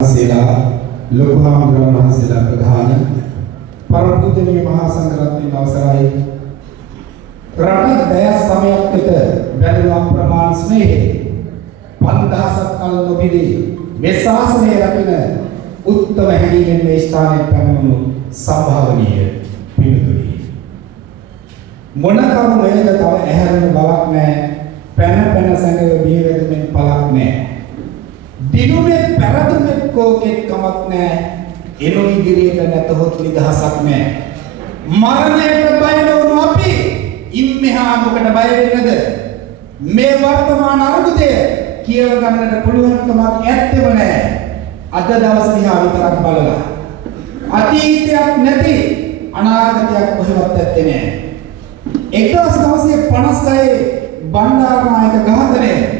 Sela, Lokhamdra Mahasela Pradhana, Paraputani Mahasangaratni Navasarai, Rata Daya Samyak Pita, Vedulam Praman Snehe, Pandasat Kal Nobidi, Mesasane Rapina, Uttama Hani and Mestane Pamunu, Sambhavani, Pinuturi. Monakaru Veda Tava Eharan Balakne, Pena Sanga Vivedumin Palakne. දිනුනේ පෙරදුනේ කෝකෙත් කමක් නැහැ එනු ඉදිරියට නැතහොත් නිදහසක් නැහැ මරණයට බය නොවුණු අපි ඉම්මෙහා මොකට බය වෙන්නද මේ වර්තමාන අරුබුදය කියව ගන්නට පුළුවන්කමක් ඇත්තෙම නැහැ අද දවස් දිහා විතරක් බලලා අතීතයක් නැති අනාගතයක් කොහෙවත් ඇත්තේ නැහැ 1956 බණ්ඩාරනායක ඝාතනය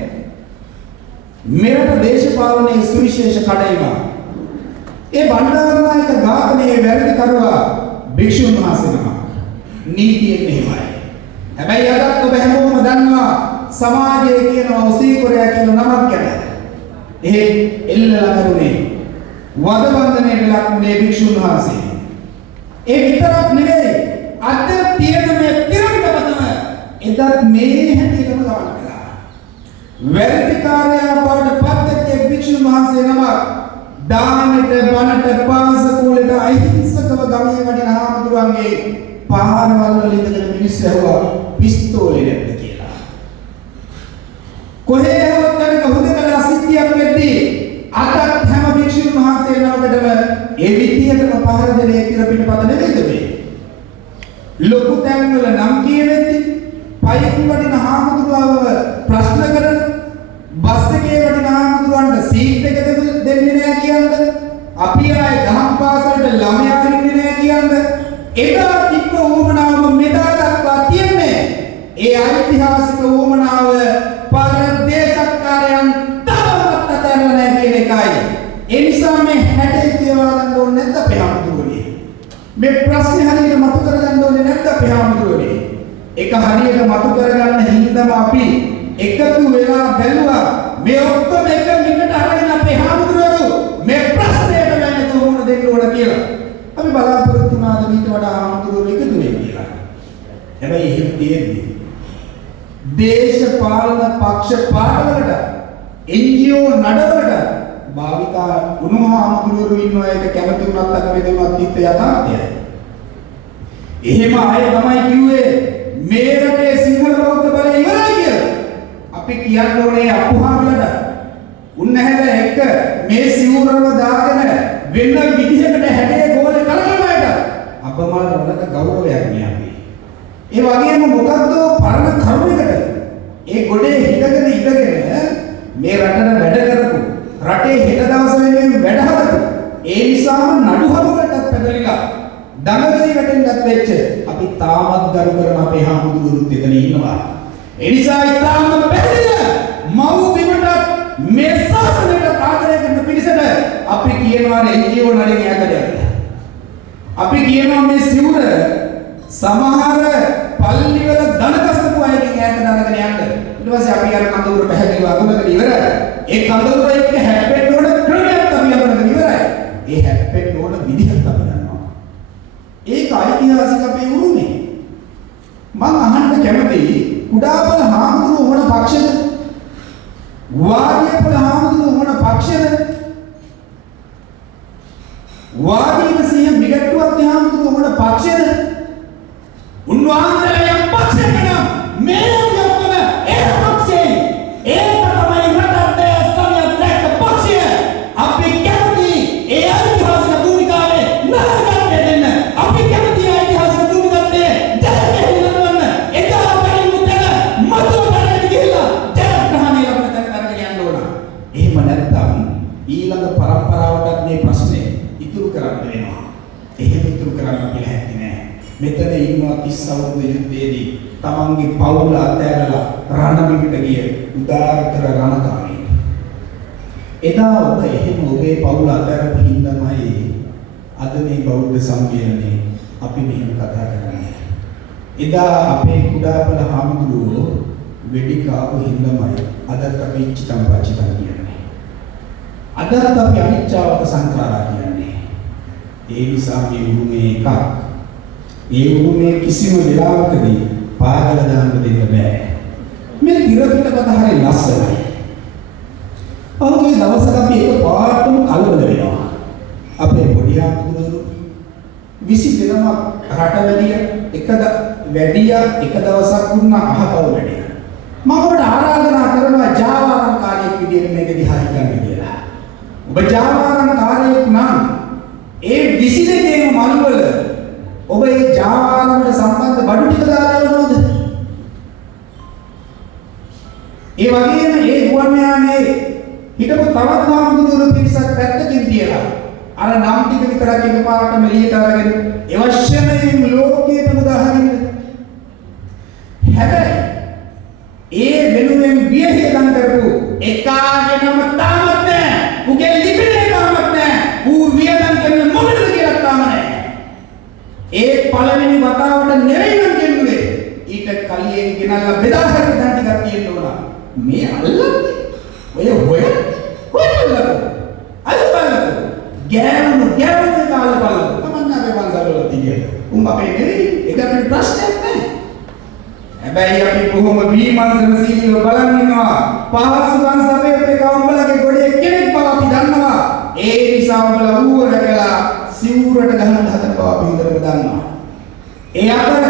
मेरठ देशपालने सुविशेष कड़ाईमा ये बंडारनायक घातने व्यर्थ करवा भिक्षुन महासेना नीति एक नहीं मारे हमें याद तो बहनों मदन्वा समाज एक ये नौसी को रह के नमक क्या है ये इल्ला करुणे वादबंधने मिलाकुने भिक्षुन महासे ये वितरक निवे अत्य तीर में तिरंग बदना इधर में है तीर में වැරදිකාරයා බවට පත්වෙච්ච භික්ෂුන් වහන්සේ නමක් දානෙට බණට පාසකූලට අහිංසකව ගමේ වඩින හාමුදුරුවන්ගේ පහරවල් වල ඉඳගෙන මිනිස්සු ඇහුවා පිස්තෝලේ නැද්ද කියලා. කොහේ ඇහුවත් නැක හුදකලා සිද්ධියක් වෙද්දී අතත් හැම භික්ෂුන් වහන්සේ නමකටම ඒ විදියටම පහර දෙන ඒ පිරපිට පද නෙවෙයිද මේ? ලොකු තැන් වල නම් කියෙද්දී පයින් වඩින හාමුදුරුවව ප්‍රශ්න කරන බස් එකේ වටින හාමුදුරුවන්ට සීට් එක දෙන්නේ නැහැ කියන්නේ අපි ආයේ දහම් පාසලට ළමයා දෙන්නේ නැහැ කියන්නේ එදා තිබ්බ උවමනාව මෙදා දක්වා තියන්නේ ඒ ඓතිහාසික උවමනාව පරදේශකාරයන් තාමත් අතහැරලා නැහැ කියන එකයි ඒ නිසා මේ 60 කියවා ගන්න ඕනේ නැද්ද අපේ හාමුදුරුවනේ මේ ප්‍රශ්නේ හරියට මතු කරගන්න ඕනේ නැද්ද අපේ හාමුදුරුවනේ ඒක හරියට මතු කරගන්න හින්දාම අපි එකතු වෙලා බැලුවා මේ ඔක්කොම එක මිනිකට අරගෙන අපේ හාමුදුරුවෝ මේ ප්‍රශ්නයට වැන්නේ කොහොමද දෙන්න ඕන කියලා අපි බලාපොරොත්තු වුණාද ඊට වඩා හාමුදුරුවෝ එකතු වෙන්නේ කියලා හැබැයි එහෙම තියෙන්නේ දේශපාලන පක්ෂ පාඩවලට NGO නඩවලට භාවිතා වුණු හාමුදුරුවෝ ඉන්නවා ඒක කැමති වුණත් අකමැති වුණත් තිත්ත යථාර්ථයයි එහෙම අය තමයි කිව්වේ මේ රටේ සිංහල බෞද්ධ බලය ඉවරයි කියලා අපි කියන්න ඕනේ අපුහාමලට උන්නහැල එක්ක මේ සිවුරම දාගෙන වෙන විදිහකට හැඩේ ගෝලේ කරනවාට අපමණ වලක ගෞරවයක් නේ අපි. ඒ වගේම මොකද්ද පරණ කරුණයකට ඒ ගොඩේ හිටගෙන මේ රටට වැඩ කරපු රටේ හෙට දවස වෙනුවෙන් වැඩ හදපු ඒ නිසාම නඩු හමුකටත් පැදලිලා දඟලි වැටෙන්නත් වෙච්ච අපි තාමත් ගරු කරන අපේ හාමුදුරුවෝත් එතන ඉන්නවා. ඒ නිසා ඊටාම පැහැදිලිව මව් බිමට මේ ශාසනයට ආදරය කරන පිරිසට අපි කියනවා NGO නඩේ ඈතට. අපි කියනවා මේ සිවුර සමහර පල්ලි වල ධන කස්තපු අයගෙන් ඈතට අරගෙන යන්න. ඊට පස්සේ අපි අර කඳවුර පැහැදිලිව අඳුනගෙන ඉවරයි. ඒ කඳවුර එක්ක හැප්පෙන්න ඕන ක්‍රමයක් අපි අඳුනගෙන ඉවරයි. ඒ හැප්පෙන්න ඕන විදිහත් අපි දන්නවා. ඒක ඓතිහාසික අපේ උරුමේ. මම අහන්න කැමතියි කුඩාපල හාමුදුරුවෝ මොන පක්ෂද? වාඩියපල හාමුදුරුවෝ මොන පක්ෂද? වාඩියක සිය මිගට්ටුවත් හාමුදුරුවෝ මොන පක්ෂද? උන්වහන්සේලා යම් පක්ෂයක නම් මේ ඔක්කොම ඒ පක්ෂේ ඒක තමයි රටේ සමයක් දැක්ක පක්ෂය. අපි කැමති ඒ ඓතිහාසික භූමිකාවේ නරකයක් දෙන්න. අපි කැමති ඓතිහාසික භූමිකාවේ ඊළඟ පරම්පරාවටත් මේ ප්‍රශ්නේ ඉතුරු කරන්න වෙනවා. එහෙම ඉතුරු කරන්න කියලා හැටි නෑ. මෙතන ඉන්නවා 30 අවුරුදු යුද්ධයේදී තමන්ගේ පවුල අතහැරලා රණබිමට ගිය උදාාරතර රණකාමී. එදා ඔබ එහෙම ඔබේ පවුල අතහැරපු හින්දාමයි අද මේ බෞද්ධ සම්මේලනේ අපි මෙහෙම කතා කරන්නේ. එදා අපේ කුඩාපල හාමුදුරුවෝ වෙඩි කාපු හින්දාමයි අදත් අපි චිතම් පච්චිතම් කියන්නේ. අදත් අපි අනිච්චවත සංඛාරා කියන්නේ. ඒ නිසා මේ උරුමේ එකක්. ඒ උරුමේ කිසිම වෙලාවකදී පාගල දාන්න දෙන්න බෑ. මේ තිරපිටපත හරිය ලස්සනයි. ඔහුගේ දවසක අපි එක පාටම කලබල වෙනවා. අපේ පොඩි ආමුදුරු 20 දෙනමක් රටවැඩිය වැඩියා එක දවසක් වුණා අහකව වැඩියා. මම ඔබට ආරාධනා කරනවා ජාවාරම් කාර්යයක් විදිහට මේක දිහා හිතන්න කියලා. ඔබ ජාවාරම් කාර්යයක් නම් ඒ 22ේම මල්වල ඔබ ඒ ජාවාරමට සම්බන්ධ බඩු ටික දාලා යනවද? ඒ වගේම ඒ ගුවන් යානේ හිටපු තවත් ආමුදුරු පිරිසක් පැත්තකින් තියලා අර නම් ටික විතරක් එකපාරටම එළියට අරගෙන අවශ්‍යමයෙන් ලෝකයට උදාහරින්න. හැබැයි ඒ වෙනුවෙන් වියහිතන් කරපු එකාගෙනම තාමත් නැහැ. උගේ ලිපිනේ තාමත් නැහැ. ඌ වියදම් කරන මොකටද කියලා තාම නැහැ. ඒ පළවෙනි වතාවට නෙවෙයි නම් කියන්නේ. ඊට කලියෙන් ගෙනල්ලා බෙදා ගන්න දැන් ටිකක් තියෙන්න ඕන. මේ අල්ලන්නේ. ඔය හොයන්නකෝ. අල්ලන්නකෝ. ගෑනු කාල බලන්න. තමන්න අපේ පන්සල් වල තියෙන. උඹ අපේ නෙවෙයි. ඒක අපේ ප්‍රශ්නයක් නෑ. හැබැයි අපි කොහොම විමර්ශන සීලව බලන් ඉන්නවා. පහසුකම් සමයේ කවුම්බලගේ ගොඩේ කෙනෙක් බව අපි දන්නවා. ඒ නිසා උඹලා ඌව රැකලා සිවුරට ගහන්න හදන බව අපි හොඳට දන්නවා. ඒ අතර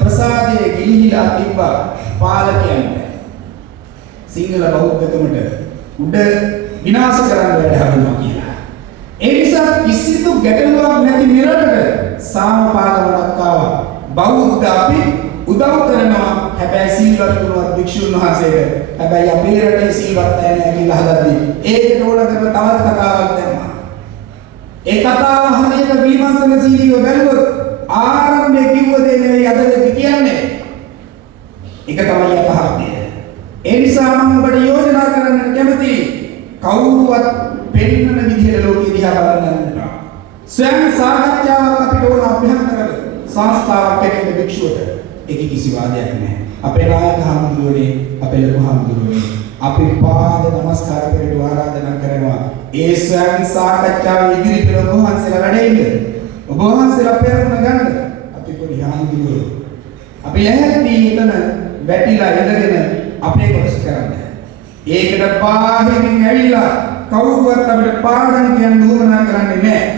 ප්‍රසාදයේ ගිලිහිලා තිබ්බ පාලකයන්ට සිංහල බෞද්ධකමට උඩ විනාශ කරන්න වැඩ හදනවා කියලා. ඒ නිසා කිසිදු ගැටලුවක් නැති මෙරටට සාමපාලනයක් ආවා. බෞද්ධ අපි උදව් කරනවා. හැබැයි සීලවත් වුණත් භික්ෂුන් වහන්සේට. හැබැයි අපේ රටේ සීලවත් නැහැ කියලා හදද්දී ඒකට ඕන කරන තවත් කතාවක් දැම්මා. ඒ කතාව හරියට විමර්ශන සීලීව බැලුවොත් ආරම්භයේ කිව්ව දේ නෙවෙයි අද කියන්නේ. ඒක තමයි යථාර්ථය. ඒ නිසා මම ඔබට යෝජනා කරන්න කැමතියි. කවුරුවත් පෙන්නන විදිහට ලෝකෙ දිහා බලන්න නෑ. ස්වයං සාකච්ඡාවක් අපිට ඕන අභ්‍යන්තර සංස්ථාවක් ඇතුළත භික්ෂුවට. ඒක කිසි වාදයක් නෑ. අපේ නායක හමුදුරනේ, අපේ ලොකු හමුදුරනේ අපි පාද නමස්කාර කරලා ආරාධනා කරනවා. ඒ ස්වයං සාකච්ඡාව ඉදිරිපිට ඔබ වහන්සේලා වැඩෙන්න. ඔබ වහන්සේලා පෙරමුණ ගන්න. අපි පොඩි හමුදුරෝ. අපි ඇහැටි එතන වැටිලා ඉඳගෙන අපේ කොටස කරන්නේ. ඒකට බාහිරින් ඇවිල්ලා කවුරුවත් අපිට පාඩම් කියන්න උවමනා කරන්නේ නැහැ.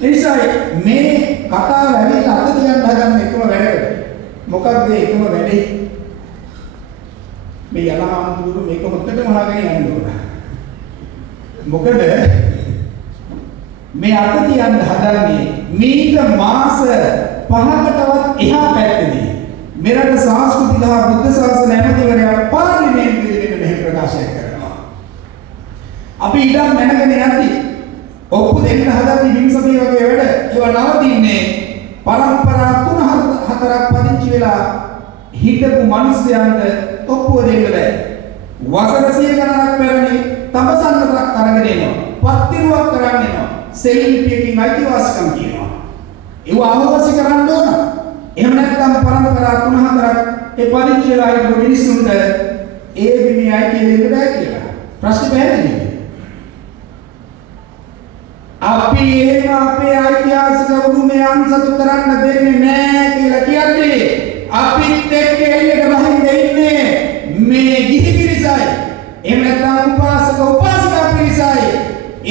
ඒ නිසා මේ කතාව ඇවිල්ලා අද කියන්න හදන එකම වැඩ. මොකක්ද එකම වැඩේ? මේ යනහාමුදුරු මේක හොත්තටම අහගෙන යන්න ඕන. මොකද මේ අද කියන්න හදන්නේ මේක මාස 5කටවත් එහා පැත්තේදී මෙරට සංස්කෘතික හා බුද්ධ ශාසන ඇමතිවරයා පාර්ලිමේන්තුවේ මෙහෙම ප්‍රකාශයක් කරනවා. අපි ඉඩම් මැනගෙන යද්දි ඔප්පු දෙන්න හදද්දි හිංසපී වගේ වැඩ ඒවා නවතින්නේ පරම්පරා 3-4ක් පදිංචි වෙලා හිටපු මිනිස්යන්ට ඔප්පුව දෙන්න බෑ. වසර 100 ගණනක් පැරණි තඹසන්නක් අරගෙන එනවා. පත්තිරුවක් කරන්න එනවා. සෙල්ලිපියකින් අයිතිවාසිකම් කියනවා. ඒව අවශ්‍ය කරන්න ඕන. එහෙම නැත්නම් පරම්පරා 3-4ක් ඒ පදිංචි වෙලා හිටපු මිනිස්සුන්ට ඒ විමේ අයිතිය දෙන්න බෑ කියලා. ප්‍රශ්නේ පැහැදිලිද? අපි එහෙම අපේ ඓතිහාසික උරුමය අන්සතු කරන්න දෙන්නේ නැහැ කියලා කියන්නේ අපිත් එක්ක එළියට බහින්න ඉන්නේ මේ ගිහි පිරිසයි. එහෙම නැත්නම් උපාසක උපාසිකා පිරිසයි.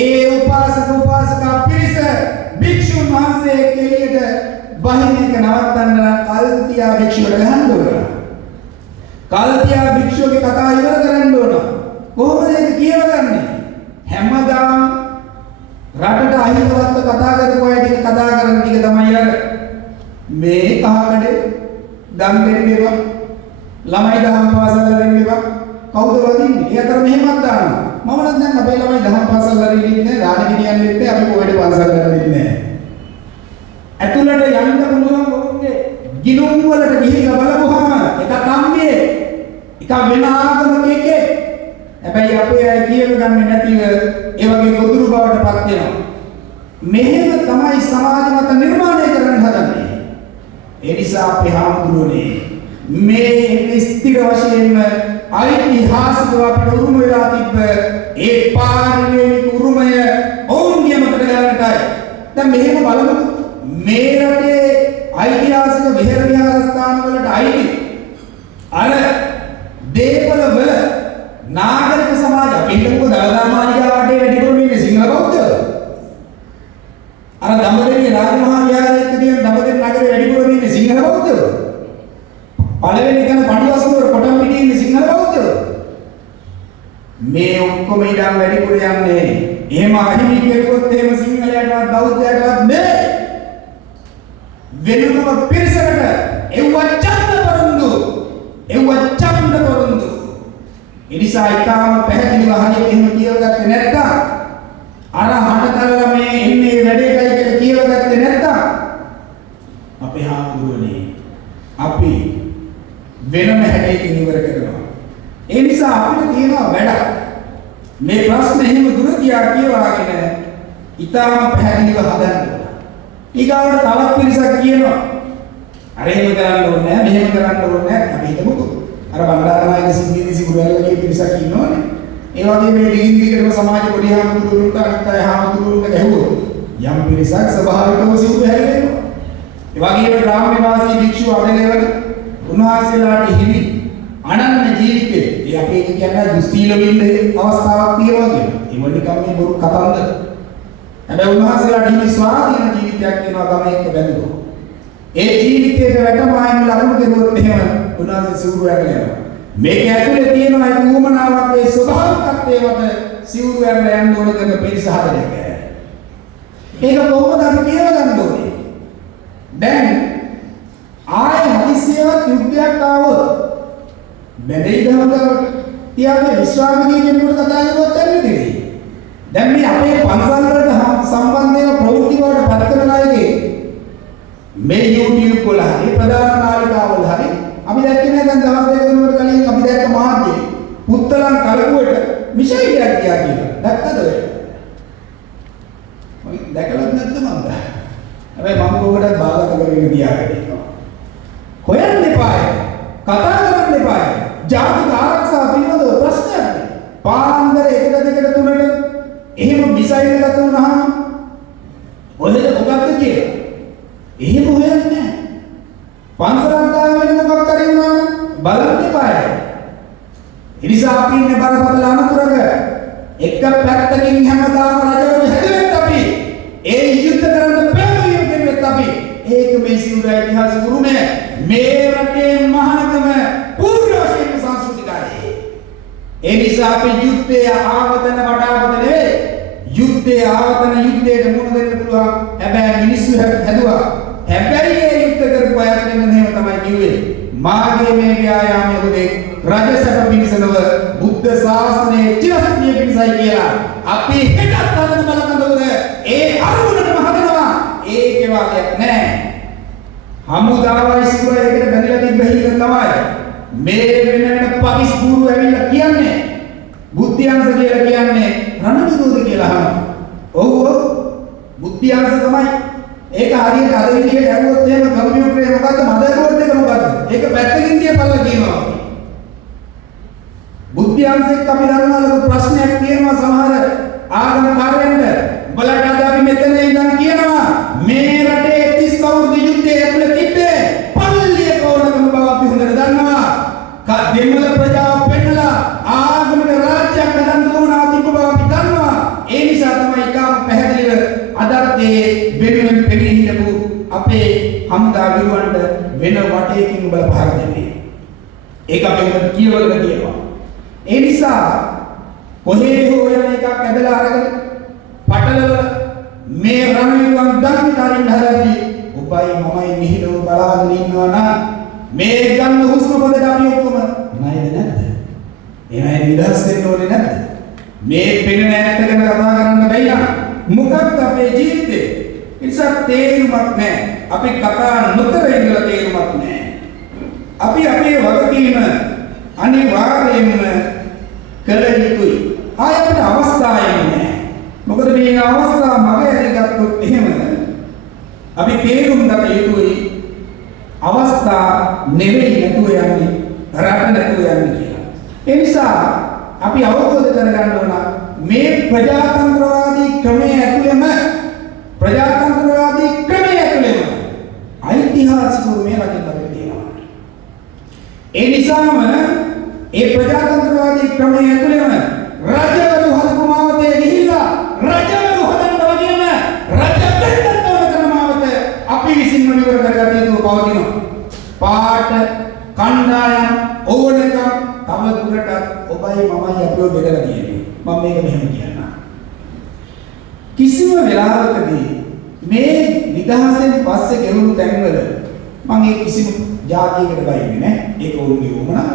ඒ උපාසක උපාසිකා පිරිස භික්ෂුන් වහන්සේ එළියට බහින්න එක නවත්තන්න නම් කල්තියා භික්ෂුවට ගහන්න ඕන. කල්තියා භික්ෂුවගේ කතාව ඉවර කරන්න ඕන. කොහොමද ඒක කියවගන්නේ? හැමදාම රටට අහිතවත් කතා කරපු අය ටික කතා කරන ටික තමයි අර මේ කහකඩේ දන් දෙන්නේවා ළමයි දහම් පාසල් වලින්ේවා කවුද වදින්නේ? ඒ අතර මෙහෙමත් දානවා. මම නම් දැන් අපේ ළමයි දහම් පාසල් වලින් ඉන්නේ දාන ගෙනියන්නේ නැහැ. අපි කොහෙද පන්සල් කරන්නේ නැහැ. ඇතුළට යන්න පුළුවන් වුණේ ගිනුම් වලට ගිහිල්ලා බලපුවාම එක කම්බියේ එක වෙන ආගමකේ හැබැයි අපේ අය කියවගන්නේ නැතිව ඒ වගේ ගොදුරු බවට පත් වෙනවා. මෙහෙම තමයි සමාජ මත නිර්මාණය කරන්න හදන්නේ. ඒ නිසා අපේ හාමුදුරුවනේ මේ ස්ථිර වශයෙන්ම ඓතිහාසිකව අපිට උරුම වෙලා තිබ්බ ඒ පාරිණිමික උරුමය ඔවුන්ගේ මතට ගන්නටයි. දැන් මෙහෙම බලමු මේ රටේ ඓතිහාසික විහෙර විහාරස්ථාන වලට අයිති අර දේපල වල නාගරික සමාජ අපි හිතමුකෝ දළදා මාලිගාවට වැඩිපුරම ඉන්නේ සිංහල බෞද්ධයෝ. අර දඹදෙණිය රාජමහා විහාරයේ තියෙන දඹදෙණි නගරේ වැඩිපුරම ඉන්නේ සිංහල බෞද්ධයෝ. පළවෙනි තැන පඩිවස්තුවර කොටම්බිටියේ ඉන්නේ සිංහල බෞද්ධයෝ. මේ ඔක්කොම ඉඩම් වැඩිපුර යන්නේ එහෙම අහිමි කෙරුවොත් එහෙම සිංහලයටවත් බෞද්ධයටවත් නේ. වෙනම පිරිසකට එව්ව ඡන්ද පොරොන්දු. එනිසා ඊටාම පැහැදිලිව හරියට එහෙම කියවගත්තේ නැත්නම් අර හටතලලා මේ එන්නේ වැඩේටයි කියලා කියවගත්තේ නැත්නම් අපේ හාමුදුරනේ අපි වෙනම හැඩයකින් ඉවර කරනවා. ඒ නිසා අපිට තියෙනවා වැඩක්. මේ ප්‍රශ්න එහෙම දුර තියා කියවාගෙන ඊටාම පැහැදිලිව හදන්න. ඊගාවට තවත් පිරිසක් කියනවා අර එහෙම කරන්න ඕනේ නැහැ මෙහෙම කරන්න ඕනේ නැහැ. අපි හිතමුකෝ අර බණ්ඩාරනායක සිංහීනි සිගුරුවැල්ලගේ පිරිසක් ඉන්නෝනේ. ඒ වගේ මේ දිගින් දිගටම සමාජ පොඩි හාමුදුරුවන්ට අනිත් අය හාමුදුරුවන්ට ගැහුවොත් යම් පිරිසක් ස්වභාවිකව සිවුරු හැලෙනවා. ඒ වගේම ග්‍රාම්‍ය වාසී භික්ෂුව අධලෙවන උන්වහන්සේලාට හිමි අනන්‍ය ජීවිතේ ඒ අපේ කියන්නේ දුස්සීල වෙන්න අවස්ථාවක් තියෙනවා කියලා. ඒ වගේ මේ බොරු කතන්දර. හැබැයි උන්වහන්සේලාට හිමි ස්වාධීන ජීවිතයක් තියෙනවා ගම එක්ක බැඳුවා. ඒ ජීවිතයේ වැටමායම ලකුණු දෙවොත් එහෙම උන්වහන්සේ සිවුරු ඇරලා මේක ඇතුලේ තියෙනවා ඒ උමනාවක් ඒ ස්වභාවිකත්වයේ මත සිවුරු ඇරලා යන්න ඕන කරන පිරිස හදන එක. ඒක කොහොමද අපි කියලා ගන්න ඕනේ? දැන් ආය හදිසියවත් යුද්ධයක් ආවොත් බැඳෙයිද හොඳට? තියාගේ විශ්වාමිකී කෙනෙකුට කතා කරුවොත් එන්නේ. දැන් මේ අපේ පන්සල් වලට සම්බන්ධ වෙන ප්‍රවෘත්ති වලට පත් කරන අයගේ මේ YouTube වල හරි ප්‍රධාන නාලිකාවල හරි අපි දැක්කේ නැහැ. දැන් දවස් දෙක තුනකට කලින් අපි දැක්ක මාධ්‍යයේ පුත්තලන් කලකුවට මිෂයිලයක් ගියා කියලා. දැක්කද ඔය? මම දැකලත් නැද්ද මන්ද? හැබැයි මම කොහොමදත් බාධා කරගෙන තියාගෙන ඉන්නවා. හොයන්න එපායි. කතා කරන්න එපායි. ජාතික ආරක්ෂාව පිළිබඳව ප්‍රශ්නයක්. පාන්දර 1 2 3ට එහෙම මිසයිල් එකක් වුණාම ඔහෙද මොකක්ද කියලා? එහෙම හොයන්නේ නැහැ. පන්සලක් දාගෙන මොකක් කරේ වුණා බලන්න එපායි. ඒ නිසා අපි ඉන්නේ බරපතල අනතුරක. එක පැත්තකින් හැමදාම රජවරු හැදෙන්න අපි ඒ යුද්ධ කරන්න ප්‍රේමයෙන් කෙනෙක් අපි ඒක මේ සිවුර ඉතිහාස උරුමය මේ රටේ මහානගම පූර්වශීල සංස්කෘතිකයි. ඒ නිසා අපි යුද්ධයේ ආවතන වටාවත නෙවෙයි යුද්ධයේ ආවතන යුද්ධයට මුහුණ දෙන්න පුළුවන්. හැබැයි මිනිස්සු හැදුවා. හැබැයි ඒ යුද්ධ කරපු අයත් මෙන්න මෙහෙම තමයි කිව්වේ. මාගේ මේ ව්‍යායාමයේ උදේ රජසක පිණිසනව බුද්ධ ශාසනයේ චිරස්ථිතිය පිණිසයි කියලා අපි හෙටත් අදන බලකඳවල ඒ අරුණටම හදනවා. ඒකේ වාදයක් නැහැ. හමුදාවයි සිවුරයකට බැඳලා තිබ්බ හිල තමයි මේ වෙන පකිස් ගුරු ඇවිල්ලා කියන්නේ බුද්ධියංශ කියලා කියන්නේ රණවිරුද්ධ කියලා අහනවා. ඔව් බුද්ධියංශ තමයි. ඒක හරියට අද විදිහට ඇහුවොත් එහෙම කම්පියුටරේ මොකද්ද මදර්බෝඩ් එක මොකද්ද? ඒක පැත්තකින් තියපල්ලා කියනවා. බුද්ධියංශෙත් අපි දන්නා ලොකු ප්‍රශ්නයක් තියෙනවා සමහර ආගම කාර්යයන්ට. බලන්න අද අපි මෙතන ඉඳන් කියනවා මේ රටේ 30 අවුරුදු යුද්ධයේ ඇතුළත තිබ්බේ පල්ලිය කෝණකම බව අපි හොඳට දන්නවා. දෙමළ ප්‍රජාව පෙන්නලා ආගමික රාජ්‍යයක් හදන්න උවමනා තිබ්බ බව අපි දන්නවා. ඒ නිසා තමයි ඊටම පැහැදිලිව අදත් මේ වෙනුවෙන් පෙනී හිටපු අපේ හමුදා විරුවන්ට වෙන වටයකින් බල පහර දෙන්නේ. ඒක අපි කියවලද කියනවා. ඒ නිසා කොහේ හෝ යන එකක් ඇදලා අරගෙන පටලවල මේ රණවිරුවන් දන්විතරින් හදද්දී ඔබයි මමයි මිහිරව බලාගෙන ඉන්නවා නම් මේ ගන්න හුස්ම පොදට අපි ඔක්කොම ණයද නැද්ද? ඒ අය නිදහස් වෙන්න ඕනේ නැද්ද? මේ පෙනෙන ඇත්ත ගැන කතා කරන්න බැයි නම් මොකක්ද අපේ ජීවිතේ? ඒ නිසා තේරුමක් නැහැ. අපි කතා නොකර ඉඳලා තේරුමක් නැහැ. අපි අපේ වගකීම අනිවාර්යයෙන්ම කළ යුතුයි. ආය අපිට අවස්ථාවක් නැහැ. මොකද මේ අවස්ථාව මගේ ඇරිගත්තොත් එහෙම අපි තේරුම් ගත යුතුයි. අවස්ථා නෙවෙයි නැතුව යන්නේ රට නැතුව යන්නේ කියලා. ඒ නිසා අපි අවබෝධ කරගන්න ඕන මේ ප්‍රජාතන්ත්‍රවාදී ක්‍රමයේ ඇතුළෙම ඓතිහාසික උරුමය රකින්න අපිට තියෙනවා. ඒ නිසාම ඒ ප්‍රජාතන්ත්‍රවාදී ක්‍රමයේ ඇතුළෙම රජවරු හදපු මාවතේ ගිහිල්ලා රජවරු හදන්න වගේම රජ දෙන්නට ඕන කරන මාවත අපි විසින්ම විවර කරගත යුතු පවතිනවා. පාට කණ්ඩායම් ඕනකම් තව දුරටත් ඔබයි මමයි අපිව බෙදලා තියෙන්නේ. මම මේක මෙහෙම කියන්නම්. කිසිම වෙලාවකදී මේ නිදහසෙන් පස්සේ ගෙවුණු තැන්වල මම ඒ කිසිම ජාතියකට බයින්නේ නැහැ. ඒක උරුමේ වුණා.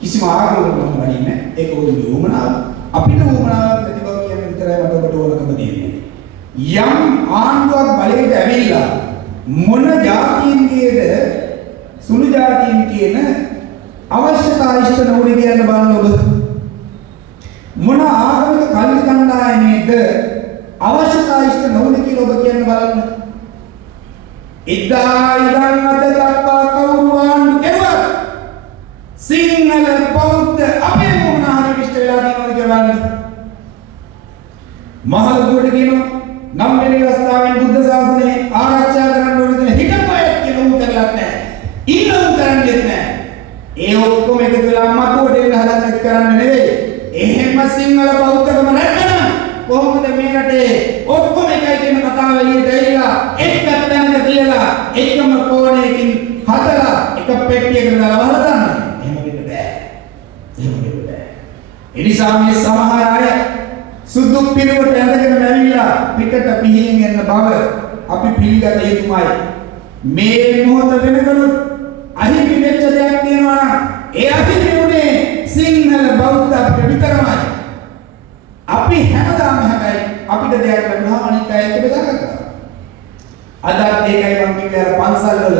කිසිම ආගමකට මම බයින්නේ නැහැ. ඒක උරුමේ වුණා. අපිට වුණාවක් නැති බව කියන විතරයි මට ඔබට ඕනකම තියෙන්නේ. යම් ආණ්ඩුවක් බලයට ඇවිල්ලා මොන ජාතියින්ගේද සුළු ජාතියින් කියන අවශ්‍යතා ඉෂ්ට නොවුනේ කියන්න බලන්න ඔබ. මොන ආගමික කල්ලි කණ්ඩායමේද අවශ්‍යතා ඉෂ්ට නොවුනේ කියලා ඔබ කියන්න බලන්න. ඉදා ඉදන් අද දක්වා කවුරු ආණ්ඩු කෙරුවත් සිංහල බෞද්ධ අපේ මොනාරි ඉෂ්ට වෙලා තියෙනවද කියලා බලන්න. මහලුවට කියනවා නම් වෙන අවස්ථාවෙන් බුද්ධ ශාසනය ආරක්ෂා කරන්න ඕන කියලා හිතපු අය කියන උන් කරලත් නැහැ. ඉන්නු කරන්නේත් නැහැ. ඒ ඔක්කොම එකතු වෙලා මතුවට එන්න හදන්න කරන්නේ නෙවෙයි. එහෙම සිංහල බෞද්ධකම රැකගෙන කොහොමද මේ රටේ ඔක්කොම එකයි කියන කතාව එළියට ඇවිල්ලා එක් පැත්තකට තියලා එකම කෝණයකින් හදලා එක පෙට්ටියකට දාලා වහලා දාන්න. එහෙම වෙන්න බෑ. එහෙම වෙන්න බෑ. ඒ නිසා මේ සමහර අය සුදු පිරුවට ඇඳගෙන ඇවිල්ලා පිටට පිහින් යන බව අපි පිළිගත යුතුමයි. මේ මොහොත වෙනකනුත් අහිමි වෙච්ච දෙයක් තියෙනවා නම් ඒ අහිමි උනේ සිංහල බෞද්ධ අපිට විතරමයි. අපි හැමදාම හැබැයි අපිට දෙයක් ලැබුණාම අනිත් අයත් බෙදාගත්තා. අදත් ඒකයි මම කිව්වේ අර පන්සල්වල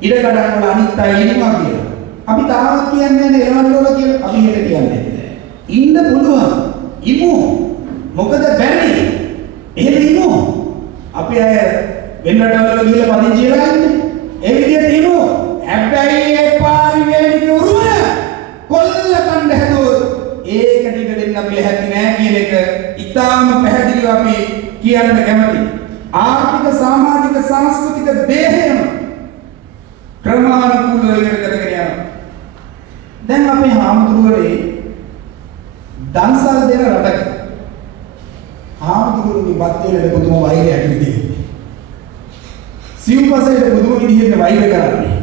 ඉඩ කඩන් වල අනිත් අය ඉන්නවා කියලා. අපි තාමත් කියන්නේ නැහැ එළවන්න ඕන කියලා. අපි හෙට කියන්නේ නැහැ. ඉන්න පුළුවන්. ඉමු. මොකද බැරි. එහෙම ඉමු. අපි අය වෙන රටවල ගිහලා පදිංචි වෙලා ඉන්නේ. ඒ විදිහට ඉමු. හැබැයි ඒ පාරිවේණික උරුම කොල්ල කණ්ඩ හැදුවොත් ඒකට ඉඩ දෙන්න අපි ලැහැත්ති නෑ කියන එක ඉතාම පැහැදිලිව අපි කියන්න කැමතියි. ආර්ථික සමාජික සංස්කෘතික දේහයම ක්‍රමානුකූලව ඉවර කරගෙන යනවා. දැන් අපේ හාමුදුරුවනේ දන්සල් දෙන රටක හාමුදුරුවනේ බත් දෙලට පුදුම වෛරයක් විදිහට. සිව්පසයට පුදුම විදිහට වෛර කරන්නේ.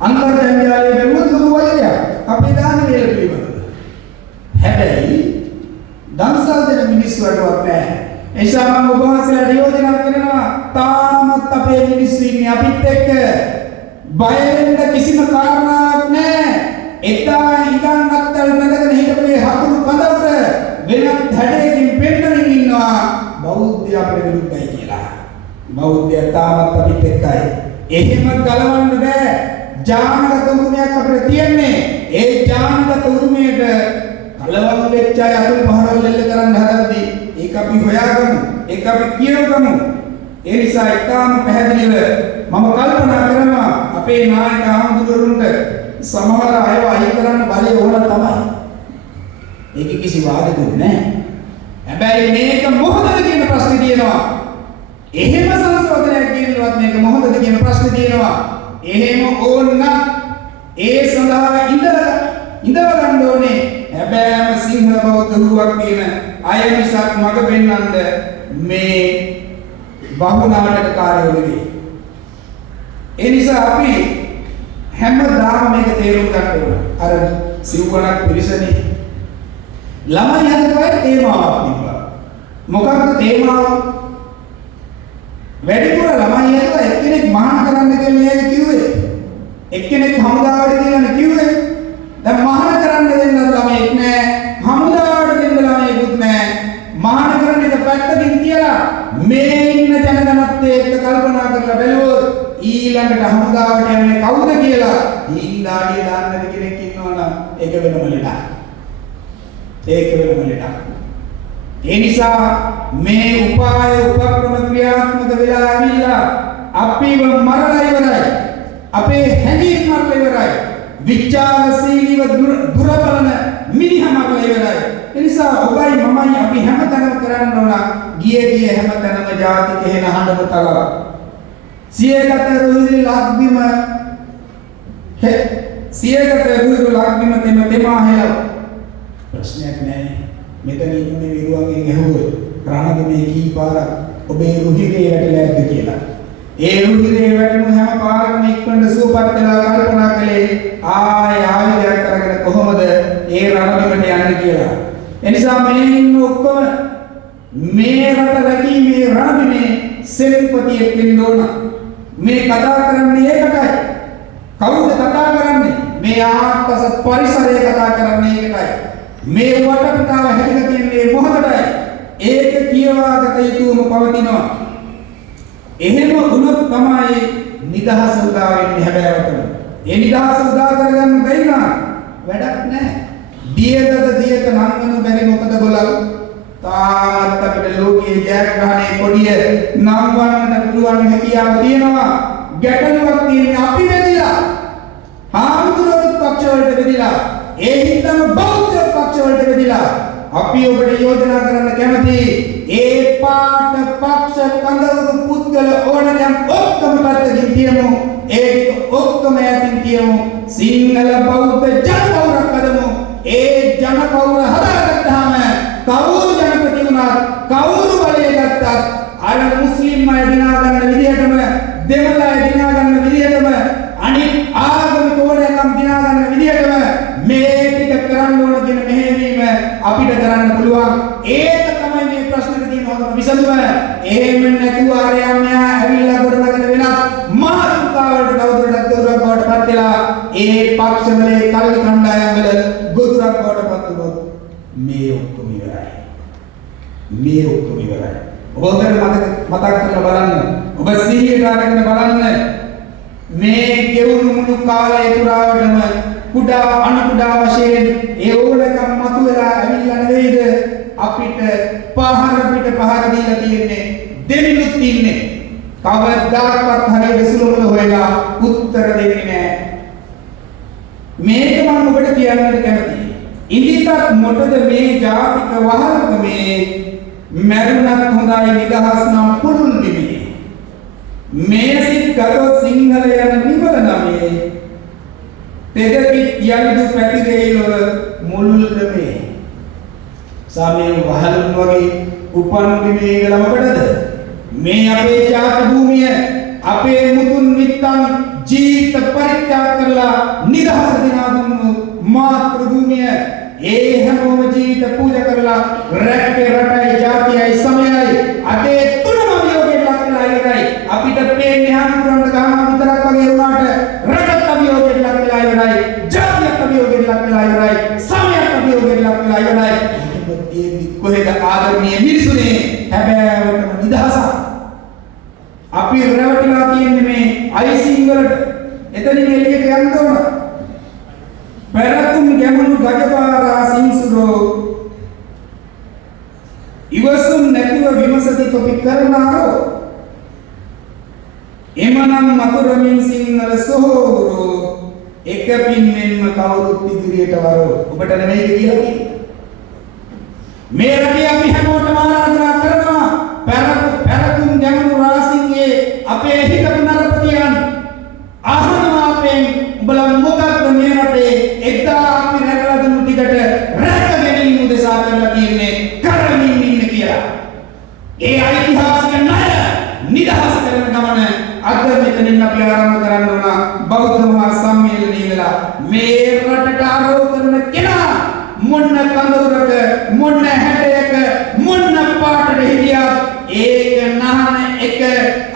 අන්තර්ජාලයේ බැලුවොත් දුරු වෛරයක්. අපේ දාන වේල පිළිබඳව. හැබැයි දන්සල් දෙන මිනිස්සු වලවත් නැහැ. ඒ නිසා මම ඔබ වහන්සේලාට යෝජනා කරනවා තාමත් අපේ මිනිස්සු ඉන්නේ අපිත් එක්ක. බය වෙන්න කිසිම කාරණාවක් නැහැ. එදා ඉඳන් අත්තල් බඳගෙන හිටපු මේ හකුරු කඳවුර වෙනත් හැඩයකින් පෙන්නමින් ඉන්නවා බෞද්ධය අපේ විරුද්ධයි කියලා. බෞද්ධය තාමත් අපිත් එක්කයි. එහෙම ගලවන්න බෑ. ජානගත උරුමයක් අපිට තියෙන්නේ. ඒ ජානගත උරුමයට කලවම් වෙච්ච අය අතුල් පහරවල් දෙල්ල කරන්න හදද්දී ඒක අපි හොයාගමු. ඒක අපි කියවගමු. ඒ නිසා ඊටාම පැහැදිලිව මම කල්පනා කරනවා අපේ නායක ආමතුරුන්ට සමහර අයව අයින් කරන්න බලය ඕන තමයි. ඒක කිසි වාදයක් නැහැ. හැබැයි මේක මොකටද කියන ප්‍රශ්නේ තියෙනවා. එහෙම සංශෝධනයක් කියනවත් මේක මොකටද කියන ප්‍රශ්නේ තියෙනවා. එහෙම ඕන ඒ සඳහා ඉඳව ගන්න ඕනේ. හැබැයිම සිංහල බෞද්ධ ගුරුවක් කියන අය මිසක් මග පෙන්වන්න මේ බහුනාටක කාර්යවලදී. ඒ නිසා අපි හැමදාම මේක තේරුම් ගන්න ඕන. අර සිව්වණක් පිළිසනේ ළමයි හදපුවා තේමාවක් තිබ්බා. මොකක්ද තේමාව? වැඩිපුර ළමයි හදලා එක්කෙනෙක් මහාන කරන්න කියලා නේද කිව්වේ. එක්කෙනෙක් හමුදාවට කියලා කිව්වේ. දැන් මහාන කරන්න දෙන්න ළමයෙක් නෑ. හමුදාවට දෙන්න ළමයෙකුත් නෑ. මහාන කරන්න එක පැත්තකින් තියලා මේ ඉන්න ජනගණත් එක්ක කල්පනා කරලා බැලුවොත් ඊළඟට හමුදාවට යන්නේ කවුද කියලා ඊළාඩිය දාන්න නැති කෙනෙක් ඉන්නවනම් ඒක වෙනම ලෙඩක්. ඒක වෙනම ලෙඩක්. ඒ නිසා මේ උපාය උපක්‍රම ක්‍රියාත්මක වෙලා ඇවිල්ලා අපිව මරලා ඉවරයි. අපේ හැඟීම් මරලා ඉවරයි. විචාරශීලීව දුර බලන මිනිහමගල ඉවරයි. ඒ නිසා ඔබයි මමයි අපි හැමතැනම කරන්න ඕන ගියේ හැමතැනම ජාතික හේන හඬම තලව. සියගත රුහිරි ලක්බිම සියගත රුහිරි ලක්බිම තෙමා හෙලව. ප්‍රශ්නයක් නැහැ. මෙතන ඉන්නේ විරුවන්ගෙන් ඇහුවොත් රණගමේ කී පාරක් ඔබේ රුහිරේ වැටලා ඇද්ද කියලා. ඒ රුහිරේ වැටුණු හැම පාරක්ම ඉක්මනට සුවපත් වෙලා කල්පනා කළේ ආයුධයක් කරගෙන කොහොමද ඒ රණබිමට යන්නේ කියලා. එනිසා මේ ඉන්න ඔක්කොම මේ රට රැකීමේ රණබිමේ සෙල්පතියෙක් වෙන්න ඕන. මේ කතා කරන්නේ ඒකටයි. කවුද කතා කරන්නේ? මේ ආත්මස පරිසරය කතා කරන්නේ ඒකටයි. මේ වටපිටාව හැදලා තියෙන්නේ මොහොතටයි. ඒක කියවාගත යුතුම පවතිනවා. එහෙම වුණොත් තමයි නිදහස උදා වෙන්නේ හැබැයි. ඒ නිදහස උදා කරගන්න බැරි නම් වැඩක් නැහැ. දියතද දියත නංගනු බැරි මොකද බලල්? තාමත් අපිට ලෝකයේ ජයග්‍රහණයේ කොඩිය නංවන්නට පුළුවන් හැකියාව තියෙනවා. ගැටලුවක් තියෙන්නේ අපි වෙදිලා. ආමුදුරත් පක්ෂ වලට වෙදිලා. ඒ හිතම බෞද්ධ පක්ෂ වලට වෙදිලා. අපි ඔබට යෝජනා කරන්න කැමති ඒ පාට පක්ෂ කඳවුරු පුද්ගල ඕනෑම් ඔක්කොම පැත්තකින් තියමු. ඒක ඔක්කොම යටින් තියමු. සිංහල බෞද්ධ ජනපෞරක් හදමු. ඒ ජනපෞර හදාගත්තාම කවුරු ජනපති වුණත් කවුරු බලය ගත්තත් අර මුස්ලිම් අය දිනා ගන්න විදිහටම දෙමළ අය දිනා ගන්න විදිහටම අනිත් ආගමික ඕනෑම් දිනා ගන්න විදිහටම මේ ටික කරන්න ඕන කියන මෙහෙයවීම අපිට කරන්න පුළුවන්. ඒක තමයි මේ ප්‍රශ්නෙට තියෙන හොඳම විසඳුම. එහෙම නැතුව ආර්යයන්යා ඇවිල්ලා ගොඩනගෙන වෙනත් මාතෘකාවලට තවදුරටත් ගොදුරක් බවට පත් වෙලා ඒ පක්ෂවලේ කල්ලි කණ්ඩායම් වල ගොදුරක් බවට පත් වුණොත් මේ ඔක්කොම ඉවරයි. මේ ඔක්කොම ඉවරයි. ඔබ මතක් කරලා බලන්න. ඔබ සිහියට අරගෙන බලන්න. මේ ගෙවුණු මුළු කාලය පුරාවටම කුඩා අනුකුඩා වශයෙන් ඒ ඕනකම් මතුවලා ඇවිල්ලා නෙවෙයිද අපිට පහර පිට පහර දීලා තියෙන්නේ. දෙමිනුත් ඉන්නේ. කවදාවත් හරියට සුළුමල හොයලා උත්තර දෙන්නේ නැහැ. මේක මම ඔබට කියන්නට කැමතියි. ඉදිරියට මොකද මේ ජාතික වහලකමේ මරුණත් හොඳයි නිදහස් නම් පුළුල් බිමේ. මේ සිත් ගතොත් සිංහල යන නිවල නමේ තෙදපිට යලිදු පැතිරෙයිලව මුළුල් ක්‍රමේ. සාමේ වහලුන් වගේ උපන් බිමේ ඉඳලා මොකටද? මේ අපේ ජාති භූමිය අපේ මුතුන් මිත්තන් ජීවිත පරිත්‍යාග කරලා නිදහස දිනා දුන්නු මාතෘ භූමිය ඒ හැමෝම ජීවිත පූජා කරලා රැකේ රටයි ජාතියයි සමයයි අතේ තුනම අභියෝගයට ලක් වෙලා ඉවරයි. අපිට පේන්නේ හාමුදුරන්ට ගහන විතරක් වගේ වුණාට රටත් අභියෝගයට ලක් වෙලා ඉවරයි. ජාතියත් අභියෝගයට ලක් වෙලා ඉවරයි. සමයත් අභියෝගයට ලක් වෙලා ඉවරයි. ඒ කොහෙද ආදරණීය මිනිසුනේ හැබෑවටම නිදහසක්. අපි රැවටිලා තියෙන්නේ මේ අයිසිං වලට. එතනින් එළියට යන්න ඕන. පැරතුම් ගැමුණු ගජපාරා සිංසුරෝ ඉවසුම් නැතිව විමසති තොපි කරනාරෝ එමනම් මතුරමින් සිංහල සොහොරෝ එක පින්නෙන්ම කවුරුත් ඉදිරියට වරෝ. ඔබට නෙමෙයි කියලා කියන්නේ. මේ රටේ අපි හැමෝටම ආරාධනා කරනවා පැරතුම් ගැමුණු රාසින්ගේ අපේ හිතපු නරපතියන් අහනවා අපෙන් උඹලා මොකක්ද මේ රටේ එදා අපි රැකලා දුන්නු ටිකට රැකගෙන උදෙසා කරලා තියෙන්නේ කරමින් ඉන්න කියලා. ඒ ඓතිහාසික ණය නිදහස් කරන ගමන අද මෙතනින් අපි ආරම්භ කරන්න ඕන බෞද්ධ මහා සම්මේලනයේ ඉඳලා මේ රටට ආරෝපණ කරන කෙනා මොන්න කඳවුරක මොන්න හැටයක මොන්න පාටට හිටියා ඒක නහන එක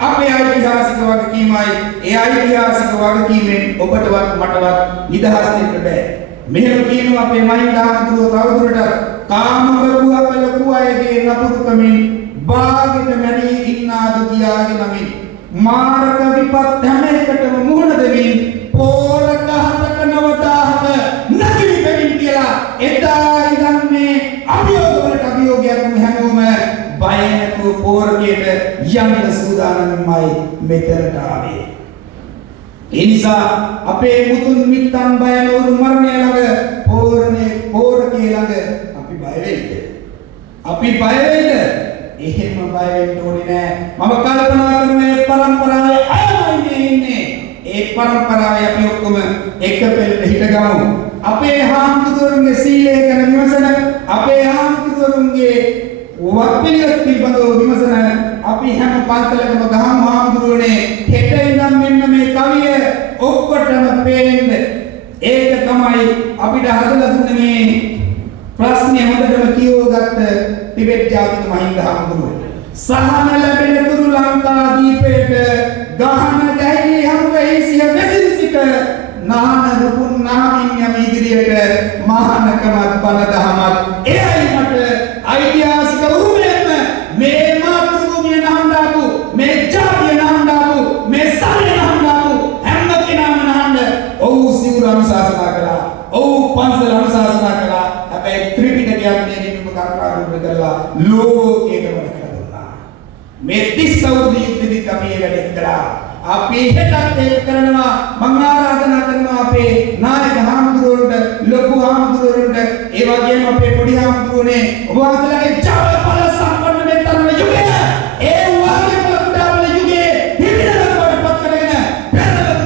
අපේ ඓතිහාසික වගකීමයි. ඒ ඓතිහාසික වගකීමෙන් ඔබටවත් මටවත් නිදහස් වෙන්න බෑ. මෙහෙම කියනවා අපේ මහින්ද ආමතුරු තවදුරටත් කාමවරුවක් ලොකු අයගේ නපුරුකමින් බාගෙට මැනී ඉන්නාද කියාගෙන නමින් මාරක විපත් හැම එකටම මුහුණ දෙමින් පෝරක හතක 9000ක නැගිලි වෙමින් කියලා එදා ඉඳන් මේ අභියෝගවලට අභියෝගයක් හැමෝම බය නැතුව පෝරකයට යන්න සූදානම්මයි මෙතනට ආවේ. ඒ නිසා අපේ මුතුන් මිත්තන් බය නොවුණු මරණය ළඟ පෝරකේ ළඟ අපි බය වෙයිද? අපි බය වෙයිද? එහෙම බය වෙන්න ඕනේ නෑ. මම කල්පනා කරන මේ පරම්පරාවේ අයමයි මේ ඉන්නේ. ඒ පරම්පරාවේ අපි ඔක්කොම එක පෙළට හිටගමු. අපේ හාමුදුරුවන්ගේ සීලය ගැන විමසන, අපේ හාමුදුරුවන්ගේ වත්පිළිවෙත් පිළිබඳව විමසන අපි හැම පන්සලකම ගහමු හාමුදුරුවනේ හෙට ඉඳන් මෙන්න මේ කවිය ඔක්කොටම පේන්න. ඒක තමයි අපිට හදලා දුන්නේ මේ ප්‍රශ්නේ හොඳටම කියවගත්ත ටිබෙට් ජාතික මහින්ද හාමුදුරුවෝ. සහන ලැබෙන තුරු ලංකා දීපයට ගහන ගැහිලි හමුවෙහි සිය මෙසින් සිට නාන රුපුන් නාමින් යම ඉදිරියට මහානකමත් බණ දහමත් එයයි මට ඓතිහාසික උරුමයෙන්ම මේ මාතෘභූමිය නහඬාපු මේ ජාතිය නහඬාපු මේ සාරය නහඬාපු හැම කෙනාම නහඬ ඔව් සිවුර අනුශාසනා කළා. ඔව් පන්සල අනුශාසනා කළා. හැබැයි ත්‍රිපිටකයක් නෙමෙයිම කර්කාරුණ කරලා ලෝකේටම කරලා මේ 30 අවුරුදු යුද්ධෙදිත් අපි මේ වැඩේ කළා. අපි හෙටත් ඒක කරනවා. මම ආරාධනා කරනවා අපේ නායක හාමුදුරුවන්ට, ලොකු හාමුදුරුවන්ට, ඒ වගේම අපේ පොඩි හාමුදුරුවනේ ඔබ වහන්සේලාගේ ජාල බල සම්පන්න මේ තරණ යුගය ඒ වාගේ බලපෑමල යුගයේ හිමිනකට පත් කරගෙන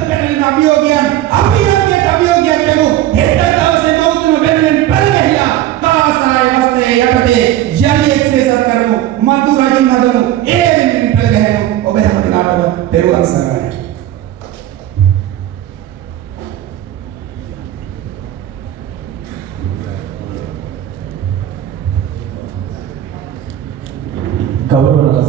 පෙරලෙන අභියෝගයන් අභියෝගයක් යමු. හෙට දවසේ මෞතුම වෙනුවෙන් පෙරගහිලා තාසාය වස්තේ යටතේ යලි එක්සේසත් කරමු. මතු රජුන් හදමු. ඒ වෙනුවෙන් පෙරගහමු. ඔබ හැම දිනාටම පෙරවන් සරණයි. ගෞරව